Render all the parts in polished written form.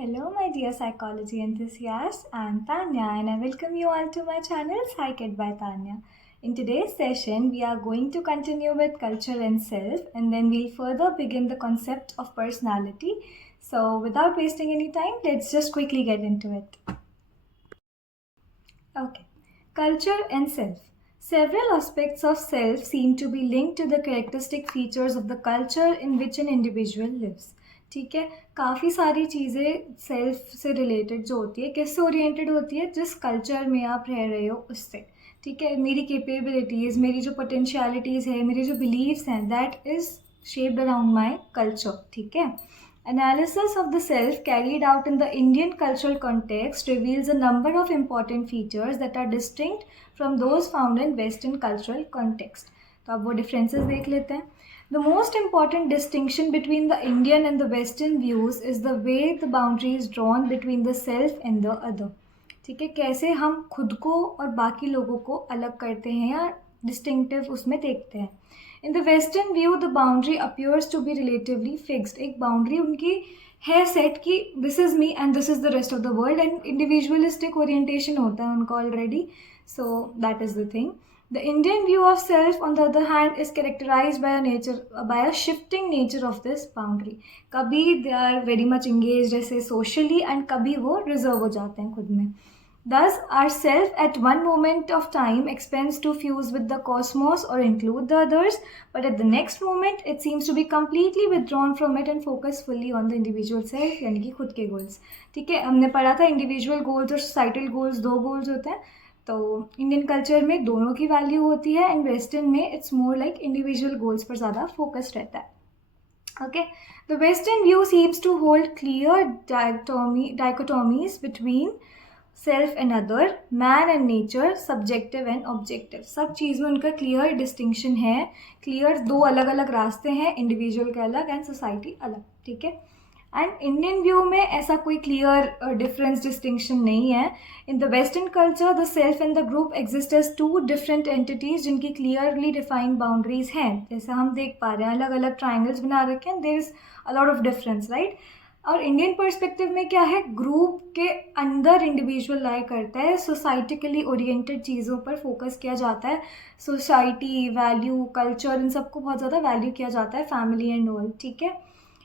Hello, my dear psychology enthusiasts. I'm Tanya and I welcome you all to my channel Psyched by Tanya. In today's session, we are going to continue with culture and self, and then we'll further begin the concept of personality. So, without wasting any time, let's just quickly get into it. Okay, culture and self. Several aspects of self seem to be linked to the characteristic features of the culture in which an individual lives. ठीक है, काफ़ी सारी चीज़ें self से related जो होती है किससे ओरिएंटेड होती है, जिस कल्चर में आप रह रहे हो उससे. ठीक है, मेरी कैपेबिलिटीज़, मेरी जो पोटेंशियलिटीज़ है, मेरे जो बिलीव्स हैं, that is shaped around my culture. ठीक है. Analysis of the self carried out in the Indian cultural context reveals a number of important features that are distinct from those found in Western cultural context. तो आप वो differences देख लेते हैं. The most important distinction between the Indian and the Western views is the way the boundary is drawn between the self and the other. ठीक है, कैसे हम खुद को और बाकी लोगों को अलग करते हैं या डिस्टिंक्टिव उसमें देखते हैं. In the western view the boundary appears to be relatively fixed. एक बाउंड्री उनकी है सेट कि this is me and this is the rest of the world, and individualistic orientation होता है उनका already. So that is the thing. The Indian view of self, on the other hand, is characterized by a shifting nature of this boundary. कभी they are very much engaged ऐसे socially and कभी वो reserve हो जाते हैं खुद में. Thus, our self at one moment of time expends to fuse with the cosmos or include the others, but at the next moment, it seems to be completely withdrawn from it and focus fully on the individual self, यानी कि खुद के goals. ठीक है, हमने पढ़ा था individual goals और societal goals, दो goals होते हैं. तो इंडियन कल्चर में दोनों की वैल्यू होती है, एंड वेस्टर्न में it's more like individual goals पर ज़्यादा फोकस रहता है. Okay, the Western view seems to hold clear dichotomies between self and other, man and nature, subjective and objective. सब चीज़ में उनका क्लियर डिस्टिंक्शन है. क्लियर दो अलग अलग रास्ते हैं, इंडिविजुअल के अलग एंड सोसाइटी अलग. ठीक है. एंड इंडियन व्यू में ऐसा कोई क्लियर डिफरेंस डिस्टिंक्शन नहीं है. In the western culture the self and the group exist as two different entities जिनकी क्लियरली डिफाइंड बाउंड्रीज हैं. जैसे हम देख पा रहे हैं अलग अलग ट्राइंगल्स बना रखे हैं, there is a lot of difference, right. और इंडियन पर्सपेक्टिव में क्या है, ग्रुप के अंदर इंडिविजुअल लाई करता है, सोसाइटिकली ओरिएंटेड चीज़ों पर फोकस किया जाता है. सोसाइटी, वैल्यू, कल्चर, इन सबको बहुत ज़्यादा वैल्यू किया जाता है, फैमिली एंड ऑल. ठीक है.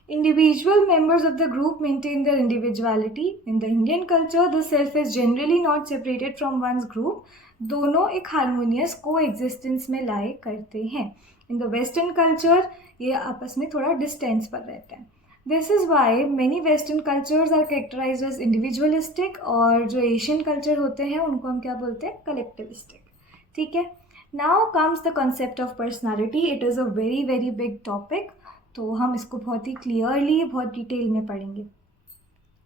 Individual members of the group maintain their individuality. In the Indian culture the self is generally not separated from one's group. दोनों एक हारमोनियस को एग्जिस्टेंस में लाई करते हैं. इन द वेस्टर्न कल्चर ये आपस में थोड़ा डिस्टेंस पर रहते हैं. This is why many Western cultures are characterized as individualistic, और जो एशियन कल्चर होते हैं उनको हम क्या बोलते हैं, कलेक्टिविस्टिक. ठीक है. Now comes the concept of personality. It is a very very big topic. तो हम इसको बहुत ही क्लियरली, बहुत डिटेल में पढ़ेंगे.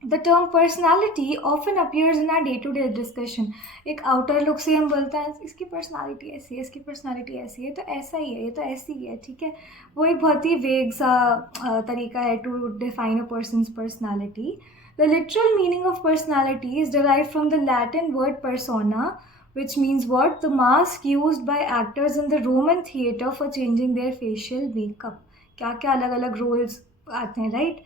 The term personality often appears in our day-to-day discussion. एक आउटर लुक से हम बोलते हैं इसकी पर्सनालिटी ऐसी है, इसकी पर्सनालिटी ऐसी है, तो ऐसा ही है, ये तो ऐसी ही है. ठीक है. वो एक बहुत ही वेग सा तरीका है to define a person's personality. The literal meaning of personality is derived from the Latin word persona, which means what? The mask used by actors in the Roman theatre for changing their facial makeup. क्या क्या अलग अलग roles आते हैं, right.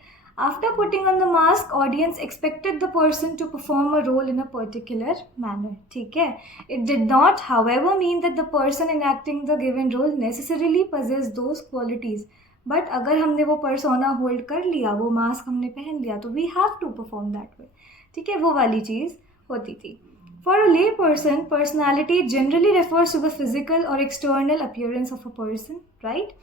After putting on the mask, audience expected the person to perform a role in a particular manner. ठीक है. It did not, however, mean that the person enacting the given role necessarily possessed those qualities. But अगर हमने वो persona hold कर लिया, वो mask हमने पहन लिया, तो we have to perform that way. ठीक है, वो वाली चीज़ होती थी. For a lay person, personality generally refers to the physical or external appearance of a person, right?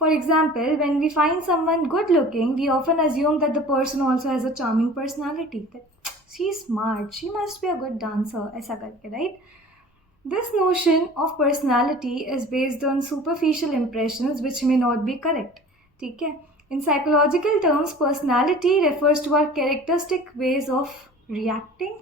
For example, when we find someone good looking, we often assume that the person also has a charming personality. That she's smart, she must be a good dancer, ऐसा करके, right? This notion of personality is based on superficial impressions which may not be correct. ठीक है. In psychological terms, personality refers to our characteristic ways of reacting.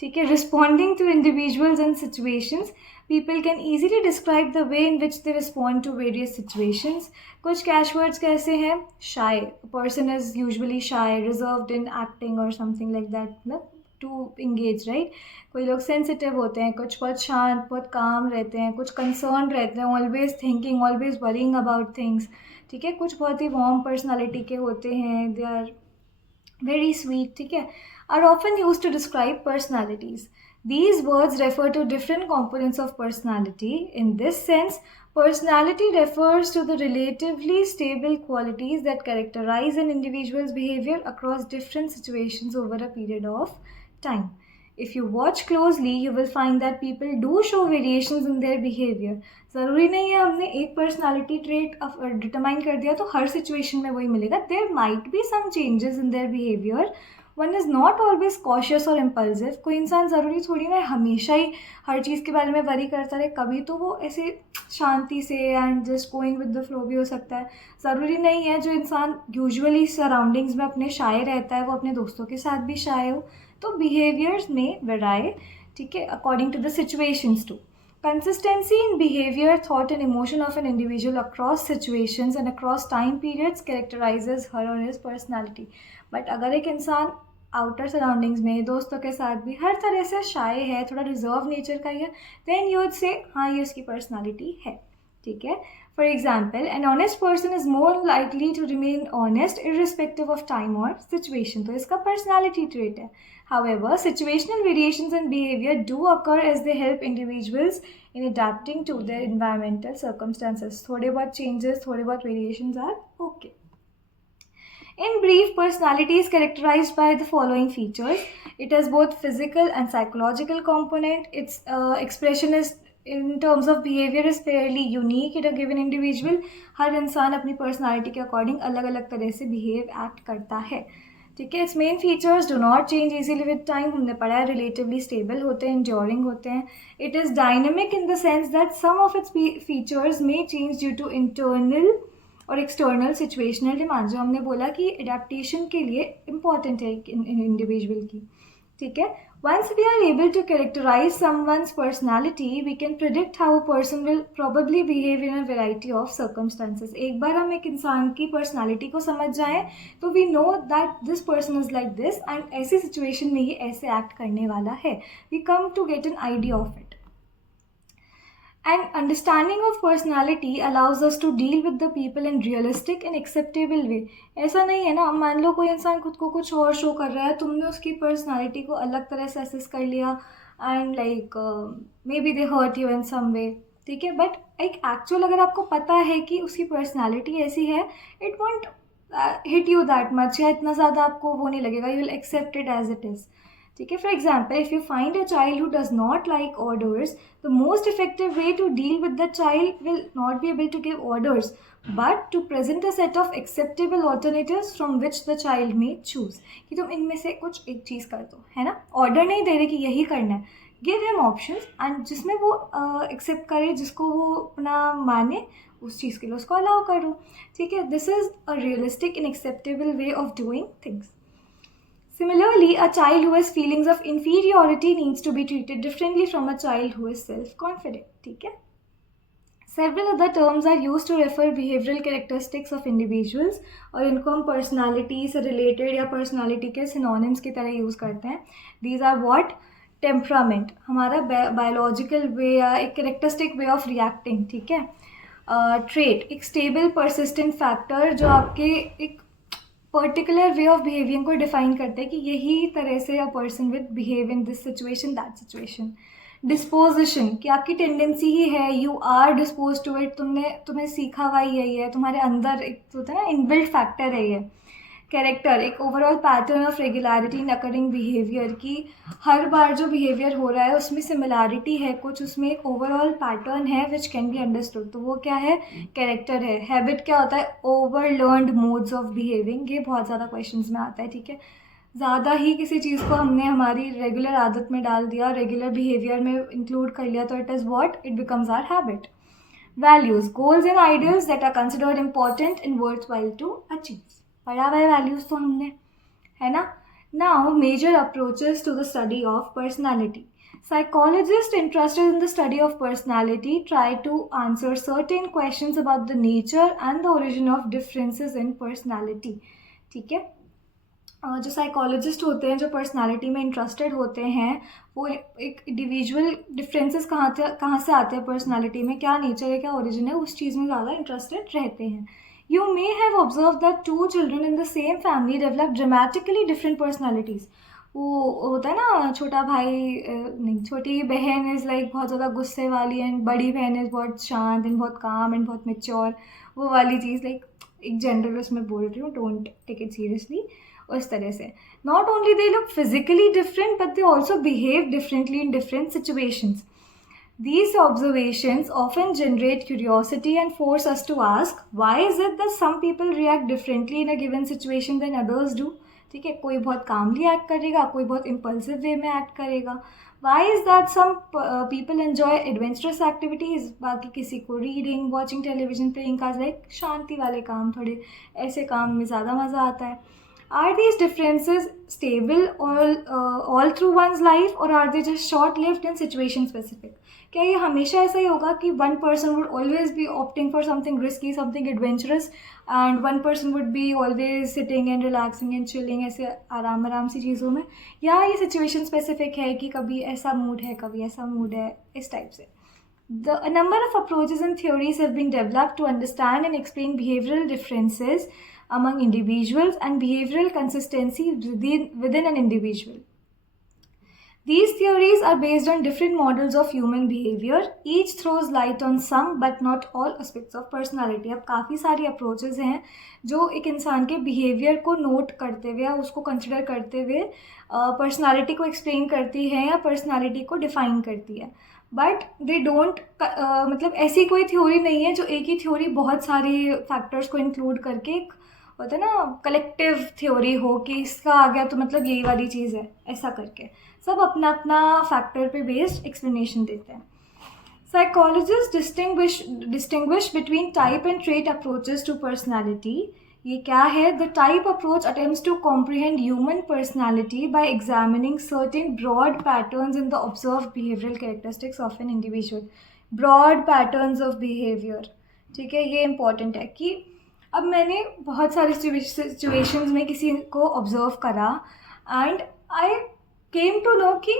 ठीक है, responding to individuals and situations. People can easily describe the way in which they respond to various situations. कुछ catchwords कैसे हैं? Shy. A person is usually shy, reserved in acting or something like that. मतलब to engage, right? कोई लोग sensitive होते हैं, कुछ बहुत शांत, बहुत calm रहते हैं, कुछ concerned रहते हैं, always thinking, always worrying about things. ठीक है. कुछ बहुत ही warm personality के होते हैं, they are very sweet, ठीक है, are often used to describe personalities. These words refer to different components of personality. In this sense, personality refers to the relatively stable qualities that characterize an individual's behavior across different situations over a period of time. If you watch closely, you will find that people do show variations in their behavior. ज़रूरी नहीं है हमने एक personality trait determine कर दिया तो हर situation में वही मिलेगा. There might be some changes in their behaviour. One is not always cautious और इम्पल्सिव. कोई इंसान ज़रूरी थोड़ी ना हमेशा ही हर चीज़ के बारे में वरी करता रहे. कभी तो वो ऐसे शांति से and just going with the flow भी हो सकता है. ज़रूरी नहीं है जो इंसान यूजुअली सराउंडिंग्स में अपने शाय रहता है वो अपने दोस्तों के साथ भी शाय हो. तो बिहेवियर्स में वेराई, ठीक है, according to the situations too. Consistency in behavior, thought, and emotion of an individual across situations and across time periods characterizes her or his personality. But अगर एक इंसान आउटर सराउंडिंग्स में दोस्तों के साथ भी हर तरह से शाय है, थोड़ा रिजर्व नेचर का ही है, देन यू वुड से हाँ ये उसकी पर्सनालिटी है. ठीक है. For example, an honest person is more likely to remain honest irrespective of time और सिचुएशन. तो इसका पर्सनालिटी ट्रेट है. However, situational variations in behavior do occur as they help individuals in adapting to their environmental circumstances. थोड़े बहुत changes, थोड़े बहुत variations are okay. In brief, personality is characterized by the following features. It has both physical and psychological component. Its expression is in terms of behavior is fairly unique in a given individual. हर इंसान अपनी personality के according अलग अलग तरह से behave, act करता है. ठीक है. It's main features do not change easily with time. हमने पढ़ा है रिलेटिवली स्टेबल होते हैं, इंड्योरिंग होते हैं. It is dynamic in the sense that some of its features में चेंज ड्यू टू इंटरनल और एक्सटर्नल सिचुएशनल डिमांड, जो हमने बोला कि एडेप्टेशन के लिए इम्पॉर्टेंट है इंडिविजुअल की. ठीक है. Once we are able to characterize someone's personality, we can predict how a person will probably behave in a variety of circumstances. एक बार हम एक इंसान की personality को समझ जाएं तो we know that this person is like this and ऐसी situation में ये ऐसे act करने वाला है. We come to get an idea of it. And understanding of personality allows us to deal with the people in realistic and acceptable way. ऐसा नहीं है ना, मान लो कोई इंसान खुद को कुछ और शो कर रहा है, तुमने उसकी पर्सनालिटी को अलग तरह से असेस कर लिया and like may be they hurt you in some way. ठीक है. बट एक एक्चुअल अगर आपको पता है कि उसकी पर्सनालिटी ऐसी है, it won't hit you that much, या इतना ज़्यादा आपको वो नहीं लगेगा. You will accept it as it is. ठीक है. For example, if you find a child who does not like orders, the most effective way to deal with the child will not be able to give orders but to present a set of acceptable alternatives from which the child may choose. कि तुम इनमें से कुछ एक चीज़ कर दो, है ना. ऑर्डर नहीं दे रहे कि यही करना है. गिव हिम ऑप्शंस एंड जिसमें वो एक्सेप्ट करे, जिसको वो अपना माने, उस चीज़ के लिए उसको अलाउ करो. ठीक है. This is a realistic and acceptable way of doing things. Similarly, a child who has feelings of inferiority needs to be treated differently from a child who is self-confident. ठीक है. Several other terms are used to refer behavioral characteristics of individuals, और इनको हम personality से related या personality के synonyms की तरह use करते हैं. These are what? Temperament, हमारा biological way या एक characteristic way of reacting. ठीक है. Trait, एक stable persistent factor जो आपके एक पर्टिकुलर वे ऑफ बिहेवियर को डिफाइन करते हैं कि यही तरह से a person with behave in this situation that situation. Disposition, कि आपकी टेंडेंसी ही है, you are dispose to it, तुम्हें सीखा हुआ यही है, तुम्हारे अंदर एक होता है ना इनबिल्ट फैक्टर है ये. कैरेक्टर, एक overall pattern of regularity in occurring behaviour, की हर बार जो बिहेवियर हो रहा है उसमें सिमिलैरिटी है कुछ, उसमें एक ओवरऑल पैटर्न है विच कैन बी अंडरस्टूड. तो वो क्या है? कैरेक्टर है. हैबिट क्या होता है? Over learned modes of behaving. ये बहुत ज़्यादा क्वेश्चंस में आता है. ठीक है. ज़्यादा ही किसी चीज़ को हमने हमारी रेगुलर आदत में डाल दिया, रेगुलर बिहेवियर में इंक्लूड कर लिया, तो it is what? It becomes our habit. Values, goals and ideals that are considered important and worthwhile to achieve. पढ़ा हुआ है वैल्यूज़ तो हमने, है ना. Now major approaches to the study of personality. Psychologists interested in the study of personality try to answer certain questions about the nature and the origin of differences in personality. ठीक है. जो psychologist होते हैं, जो personality में interested होते हैं, वो एक इंडिविजुअल डिफरेंसेस कहाँ से आते हैं पर्सनालिटी में, क्या नेचर है, क्या ओरिजिन है, उस चीज़ में ज़्यादा इंटरेस्टेड रहते हैं. You may have observed that two children in the same family develop dramatically different personalities. वो होता है ना, छोटा भाई नहीं, छोटी बहन इज़ लाइक बहुत ज़्यादा गुस्से वाली एंड बड़ी बहन इज़ बहुत शांत एंड बहुत काम एंड बहुत मेच्योर, वो वाली चीज़, लाइक एक जनरल उसमें बोल रही हूँ, डोंट टेक इट सीरियसली। उस तरह से not only they look physically different but they also behave differently in different situations. These observations often generate curiosity and force us to ask, why is it that some people react differently in a given situation than others do? ठीक है, कोई बहुत कामली act करेगा, कोई बहुत impulsive वे में act करेगा. Why is that some people enjoy adventurous activities, बाकी किसी को reading, watching television, playing cards, like शांति वाले काम, थोड़े ऐसे काम में ज़्यादा मज़ा आता है. Are these differences stable all through one's life, or are they just short-lived and situation specific? क्या ये हमेशा ऐसा ही होगा कि one person would always be opting for something risky, something adventurous, and one person would be always sitting and relaxing and chilling ऐसे आराम आराम सी चीज़ों में, या ये situation specific है कि कभी ऐसा मूड है, कभी ऐसा मूड है, इस टाइप से. A number of approaches and theories have been developed to understand and explain behavioral differences among individuals and behavioral consistency within an individual. These theories are based on different models of human behavior. Each throws light on some but not all aspects of personality. अब काफ़ी सारी approaches हैं जो एक इंसान के behavior को note करते हुए या उसको consider करते हुए personality को explain करती है या personality को define करती है. बट दे डोंट मतलब ऐसी कोई थ्योरी नहीं है जो एक ही थ्योरी बहुत सारी फैक्टर्स को इंक्लूड करके एक होता है ना कलेक्टिव थ्योरी हो कि इसका आ गया तो मतलब यही वाली चीज़ है, ऐसा करके सब अपना अपना फैक्टर पे बेस्ड एक्सप्लेनेशन देते हैं. Psychologist distinguish between type and trait approaches to personality. ये क्या है? The type approach attempts to comprehend human personality by examining certain broad patterns in the observed behavioural characteristics of an individual. Broad patterns of behaviour, ठीक है, ये important है कि अब मैंने बहुत सारी सिचुएशंस में किसी को ऑब्जर्व करा and I came to know कि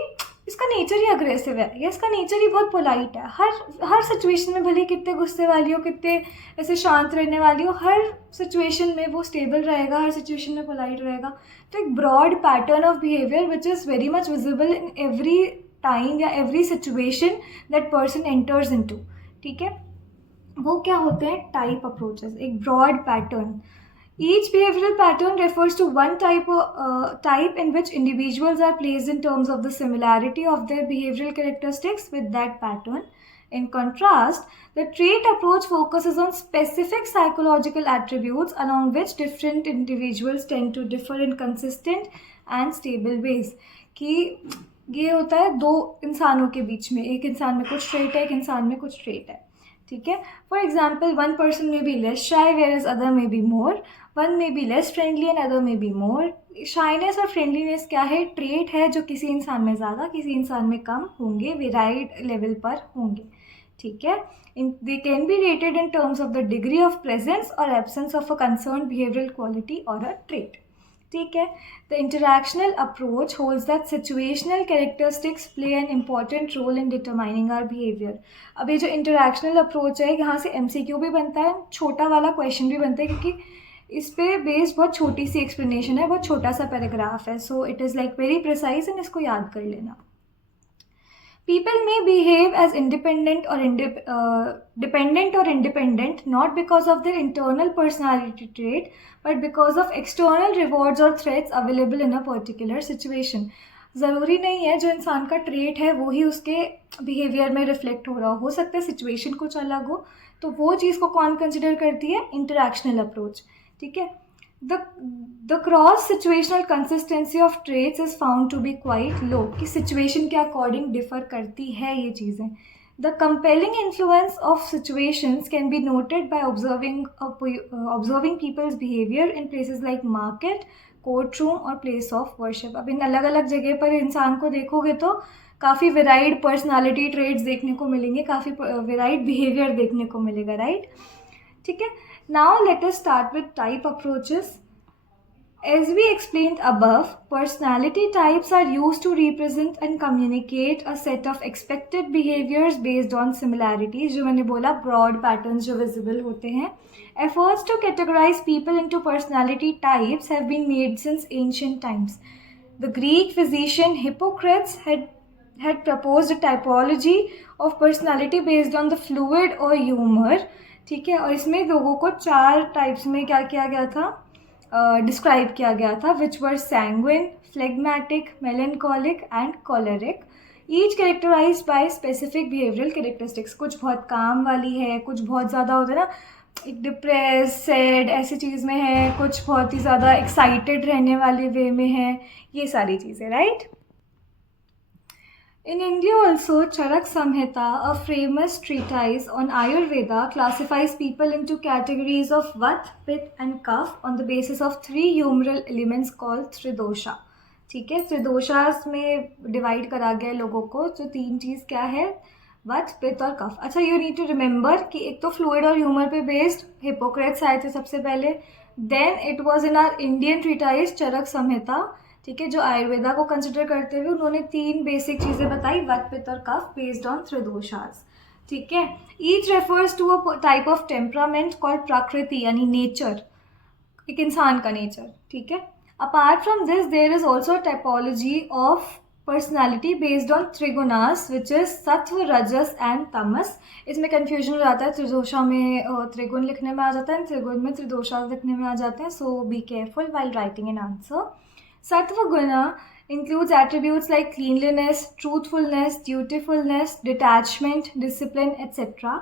इसका नेचर ही अग्रेसिव है या इसका नेचर ही बहुत पोलाइट है. हर सिचुएशन में भले कितने गुस्से वाली हो, कितने ऐसे शांत रहने वाली हो, हर सिचुएशन में वो स्टेबल रहेगा, हर सिचुएशन में पोलाइट रहेगा. तो एक broad pattern of behaviour which is very much visible in every time या every situation that person enters into. ठीक है, वो क्या होते हैं? Type approaches. एक broad pattern. Each behavioral pattern refers to one type in which individuals are placed in terms of the similarity of their behavioral characteristics with that pattern. In contrast, the trait approach focuses on specific psychological attributes along which different individuals tend to differ in consistent and stable ways. कि ये होता है दो इंसानों के बीच में, एक इंसान में कुछ ट्रेट है, एक इंसान में कुछ ट्रेट है. ठीक है, फॉर एग्जाम्पल वन पर्सन में बी लेस शाई वेयर एज अदर में बी मोर, वन में be less friendly and other में बी मोर. शाइनेस और फ्रेंडलीनेस क्या है? ट्रेट है जो किसी इंसान में ज़्यादा, किसी इंसान में कम होंगे, वेराइड लेवल पर होंगे. ठीक है, they can be rated in terms of the degree of presence और absence of a concern behavioural quality और अ ट्रेट. ठीक है, the interactional approach holds that situational characteristics play an important role in determining our behaviour. अब ये जो interactional approach है, यहाँ से MCQ भी बनता है, छोटा वाला क्वेश्चन भी बनता है, क्योंकि इस पे बेस्ड बहुत छोटी सी एक्सप्लेनेशन है, बहुत छोटा सा पैराग्राफ है, so it is like very precise and इसको याद कर लेना. People may behave as independent or dependent or independent not because of their internal personality trait but because of external rewards or threats available in a particular situation. ज़रूरी नहीं है जो इंसान का ट्रेट है वो ही उसके बिहेवियर में रिफ्लेक्ट हो रहा हो सकता है सिचुएशन कुछ अलग हो, तो वो चीज़ को कौन कंसिडर करती है? Interactional approach. ठीक है, The cross situational consistency of traits is found to be quite low. कि situation के according differ करती है ये चीज़ें. The compelling influence of situations can be noted by observing people's behavior in places like market, courtroom और place of worship. अब इन अलग अलग जगह पर इंसान को देखोगे तो काफ़ी वेराइड पर्सनालिटी ट्रेट्स देखने को मिलेंगे, काफ़ी वेराइड बिहेवियर देखने को मिलेगा, राइट? ठीक है, now let us start with type approaches. As we explained above, personality types are used to represent and communicate a set of expected behaviors based on similarities. जो मैंने बोला broad patterns जो visible होते हैं. Efforts to categorize people into personality types have been made since ancient times. The Greek physician Hippocrates had proposed a typology of personality based on the fluid or humor. ठीक है, और इसमें लोगों को 4 types में क्या किया गया था, डिस्क्राइब किया गया था, which were sanguine, phlegmatic, melancholic and choleric, each characterise by specific behavioural characteristics. कुछ बहुत काम वाली है, कुछ बहुत ज़्यादा होता है ना, एक डिप्रेस, सैड ऐसी चीज़ में है, कुछ बहुत ही ज़्यादा एक्साइटेड रहने वाले वे में है, ये सारी चीज़ें, right. In India also, Charak Samhita, a famous treatise on Ayurveda, classifies people into categories of Vat, Pitta and Kapha on the basis of 3 humoral elements called Tridosha. ठीक है, त्रिदोषास में डिवाइड करा गया लोगों को. जो 3 चीज़ क्या है, वत, पित्त और कफ. अच्छा, यू नीड टू रिमेंबर कि एक तो फ्लूइड और ह्यूमर पे बेस्ड हिपोक्रेट्स आए थे सबसे पहले. Then it was in our Indian treatise Charak Samhita, ठीक है, जो आयुर्वेदा को कंसिडर करते हुए उन्होंने 3 बेसिक चीज़ें बताई, वत, पित्त और कफ, बेस्ड ऑन त्रिदोषास. ठीक है. Each refers to a type of temperament called prakriti, यानी नेचर, एक इंसान का नेचर. ठीक है. Apart from this there is also typology of personality based on त्रिगुणास, which is sattva, rajas and तमस. इसमें कन्फ्यूजन हो जाता है, त्रिदोषा में त्रिगुण लिखने में आ जाता है, त्रिगुण में त्रिदोषा लिखने में आ जाते हैं. So be careful while writing an answer. Sattva Guna includes attributes like cleanliness, truthfulness, dutifulness, detachment, discipline, etc.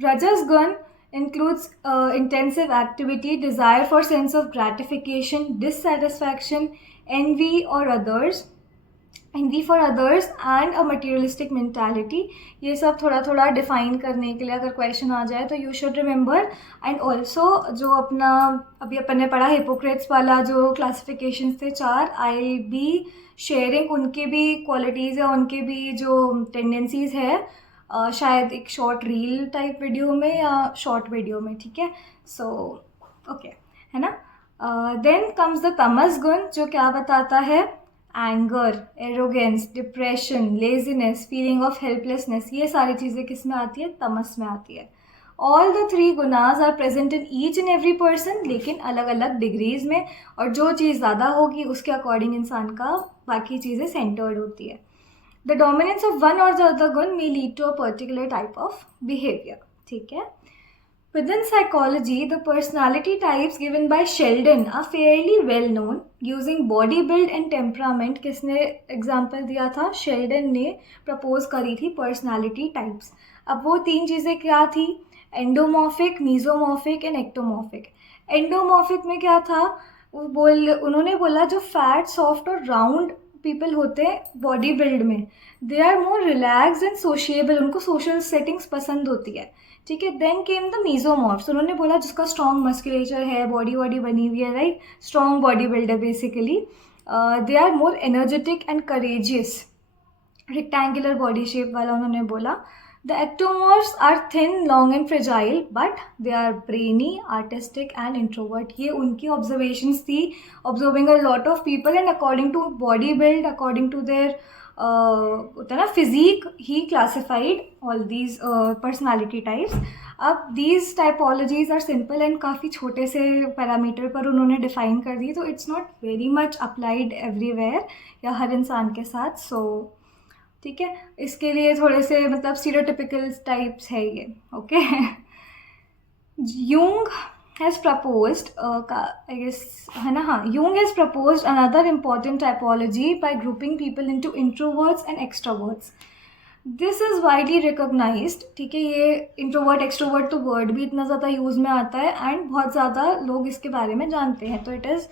Rajas Gun includes intensive activity, desire for sense of gratification, dissatisfaction, envy for others and a materialistic mentality. ये सब थोड़ा थोड़ा define करने के लिए अगर question आ जाए तो you should remember. And also जो अपना अभी अपन ने पढ़ा हिपोक्रेट्स वाला जो क्लासिफिकेशन थे 4, आई बी शेयरिंग उनके भी क्वालिटीज़ या उनके भी जो टेंडेंसीज है, शायद एक शॉर्ट रील टाइप वीडियो में या शॉर्ट वीडियो में. ठीक है. सो ओके, है ना. देन कम्स द तमस गुण, जो क्या बताता है, anger, arrogance, depression, laziness, feeling of helplessness, ये सारी चीज़ें किस में आती है, तमस में आती है. ऑल द 3 गुनाज are present in each and every person, लेकिन अलग अलग डिग्रीज में, और जो चीज़ ज़्यादा होगी उसके अकॉर्डिंग इंसान का बाकी चीज़ें सेंटर्ड होती है. द डोमिनेंस ऑफ वन और the other guna may lead to a particular type of behaviour. ठीक है. Within psychology, the personality types given by Sheldon are fairly well known. Using body build and temperament, किसने example दिया था, Sheldon ने propose करी थी personality types. अब वो 3 चीज़ें क्या थी, endomorphic, mesomorphic and ectomorphic. Endomorphic में क्या था, उन्होंने बोला जो फैट, सॉफ्ट और राउंड पीपल होते हैं बॉडी बिल्ड में, they are more relaxed and sociable, उनको सोशल सेटिंग्स पसंद होती है. ठीक है. देन केम द मीजोमॉर्फ्स, उन्होंने बोला जिसका स्ट्रॉन्ग मस्कुलेचर है, बॉडी बनी हुई है, राइट, स्ट्रॉन्ग बॉडी बिल्ड है basically, they are more energetic and courageous, rectangular body shape वाला उन्होंने बोला. The ectomorphs are thin, long and fragile, but they are brainy, artistic and introvert. ये उनकी ऑब्जर्वेशंस थी, observing a lot of people, and according to body build, according to their होता है ना physique, he classified all these personality types. अब these typologies are simple and काफ़ी छोटे से पैरामीटर पर उन्होंने डिफाइन कर दी, तो it's not very much applied everywhere या हर इंसान के साथ. सो ठीक है, इसके लिए थोड़े से मतलब स्टीरियोटिपिकल टाइप्स है ये. Okay. Jung has proposed, I guess, है ना, हाँ, Jung has proposed another important typology by grouping people into introverts and extroverts. This is widely recognized. ठीक है. ये इंट्रोवर्ट एक्सट्रोवर्ट तो वर्ड भी इतना ज़्यादा यूज़ में आता है एंड बहुत ज़्यादा लोग इसके बारे में जानते हैं, तो it is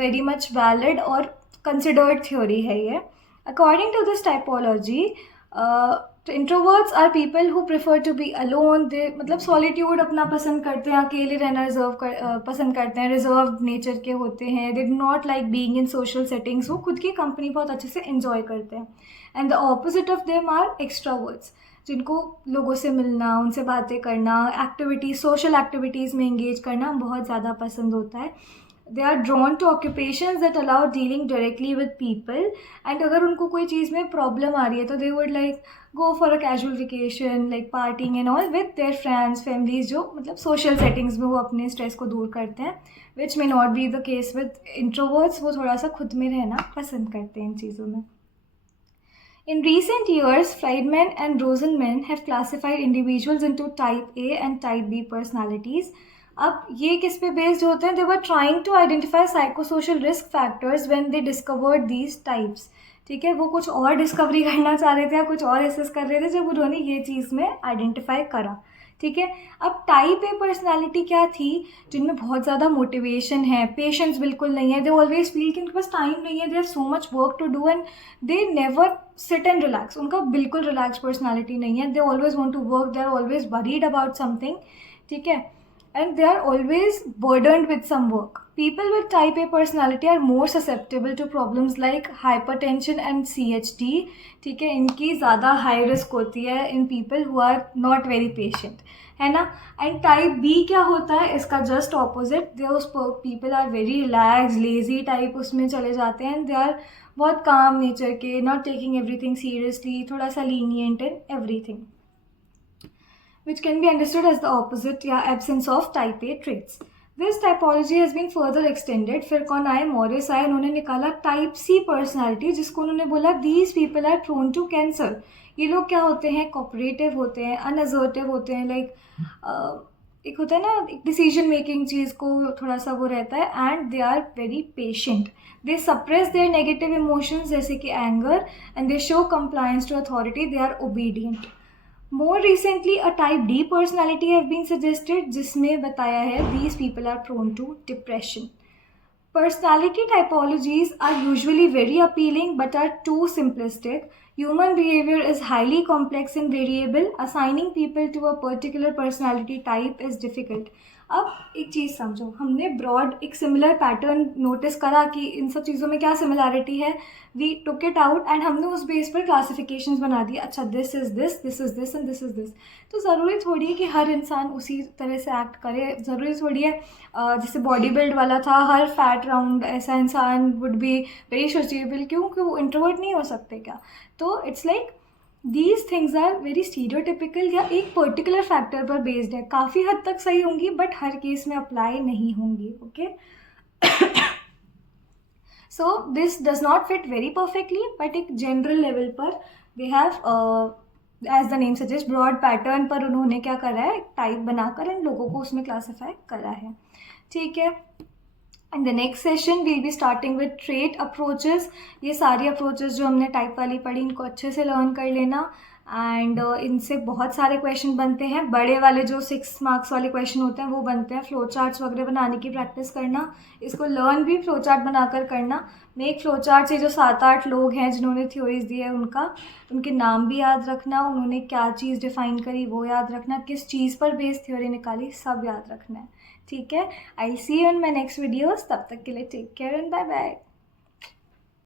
very much valid और कंसिडर्ड थ्योरी है ये. अकॉर्डिंग टू दिस टाइपोलॉजी, तो introverts are people who prefer to be alone, they मतलब सॉलिट्यूड अपना पसंद करते हैं, अकेले रहना पसंद करते हैं, रिजर्व नेचर के होते हैं, they do not like being in social settings, वो खुद की कंपनी बहुत अच्छे से एंजॉय करते हैं. And the opposite of them are extroverts, जिनको लोगों से मिलना, उनसे बातें करना, एक्टिविटीज़, सोशल एक्टिविटीज़ में इंगेज करना बहुत ज़्यादा पसंद होता है. They are drawn to occupations that allow dealing directly with people, and अगर उनको कोई चीज़ में प्रॉब्लम आ रही है तो they would like go for a casual vacation, like partying and all with their friends families, जो मतलब सोशल सेटिंग्स में वो अपने स्ट्रेस को दूर करते हैं, which may not be the case with introverts. वो थोड़ा सा खुद में रहना पसंद करते हैं इन चीज़ों में। In recent years, Friedman and Rosenman have classified individuals into type A and type B personalities. अब ये किस पे बेस्ड होते हैं? They were trying to identify psychosocial risk factors when they discovered these types. ठीक है, वो कुछ और डिस्कवरी करना चाह रहे थे या कुछ और एसेस कर रहे थे जब उन्होंने ये चीज़ में आइडेंटिफाई करा। ठीक है, अब टाइप ए पर्सनालिटी क्या थी? जिनमें बहुत ज़्यादा मोटिवेशन है, पेशेंस बिल्कुल नहीं है, दे ऑलवेज फील कि उनके पास टाइम नहीं है, they have so much work to do and they never sit and relax. उनका बिल्कुल रिलैक्स पर्सनालिटी नहीं है, they always want to work, they are always worried about something. ठीक है, and they are always burdened with some work. People with type A personality are more susceptible to problems like hypertension and CHD. ठीक है, इनकी ज़्यादा high risk होती है in people who are not very patient, है ना। And type B क्या होता है? इसका just opposite, those people are very relaxed, lazy type उसमें चले जाते हैं, and they are बहुत काम नेचर के, not taking everything seriously, थोड़ा सा lenient in everything, which can be understood as the opposite या absence of type A traits. This typology has been further extended. फिर कौन आए? मॉरिस आए, उन्होंने निकाला टाइप सी पर्सनालिटी, जिसको उन्होंने बोला these people are prone to cancer. ये लोग क्या होते हैं? कोऑपरेटिव होते हैं, अनअसर्टिव होते हैं, लाइक एक होता है ना एक डिसीजन मेकिंग चीज़ को थोड़ा सा वो रहता है, and they are very patient, they suppress their negative emotions जैसे कि anger, and they show compliance to authority, they are obedient. More recently, a type D personality have been suggested, जिसमें बताया है these people are prone to depression. Personality typologies are usually very appealing but are too simplistic. Human behavior is highly complex and variable. Assigning people to a particular personality type is difficult. अब एक चीज़ समझो, हमने broad एक similar pattern notice करा कि इन सब चीज़ों में क्या सिमिलैरिटी है, we took it out and हमने उस बेस पर क्लासिफिकेशंस बना दी। अच्छा, this is this, this is this and this is this. तो ज़रूरी थोड़ी है कि हर इंसान उसी तरह से एक्ट करे, ज़रूरी थोड़ी है जैसे बॉडी बिल्ड वाला था, हर फैट राउंड ऐसा इंसान वुड बी वेरी सोचिएबल, क्योंकि वो इंट्रोवर्ट नहीं हो सकते क्या? तो it's like these things are very stereotypical या एक पर्टिकुलर फैक्टर पर बेस्ड है, काफ़ी हद तक सही होंगी बट हर केस में अप्लाई नहीं होंगी। Okay, so this does not fit very perfectly, but एक जनरल लेवल पर they have as the name suggest broad pattern पर उन्होंने क्या करा है, टाइप बनाकर इन लोगों को उसमें क्लासीफाई करा है। ठीक है, in the next session we'll be starting with trait approaches. ये सारी अप्रोचेस जो हमने टाइप वाली पढ़ी, इनको अच्छे से लर्न कर लेना, एंड इनसे बहुत सारे क्वेश्चन बनते हैं। बड़े वाले जो 6 मार्क्स वाले क्वेश्चन होते हैं वो बनते हैं। फ्लो चार्ट्स वगैरह बनाने की प्रैक्टिस करना, इसको लर्न भी फ्लो चार्ट बनाकर करना। मेक फ्लो चार्ट से जो 7-8 लोग हैं जिन्होंने थ्योरीज दी है उनके नाम भी याद रखना, उन्होंने क्या चीज़ डिफाइन करी वो याद रखना, किस चीज़ पर बेस्ड थ्योरी निकाली, सब याद रखना है। ठीक है, I see you in my next videos. तब तक के लिए take care and bye bye.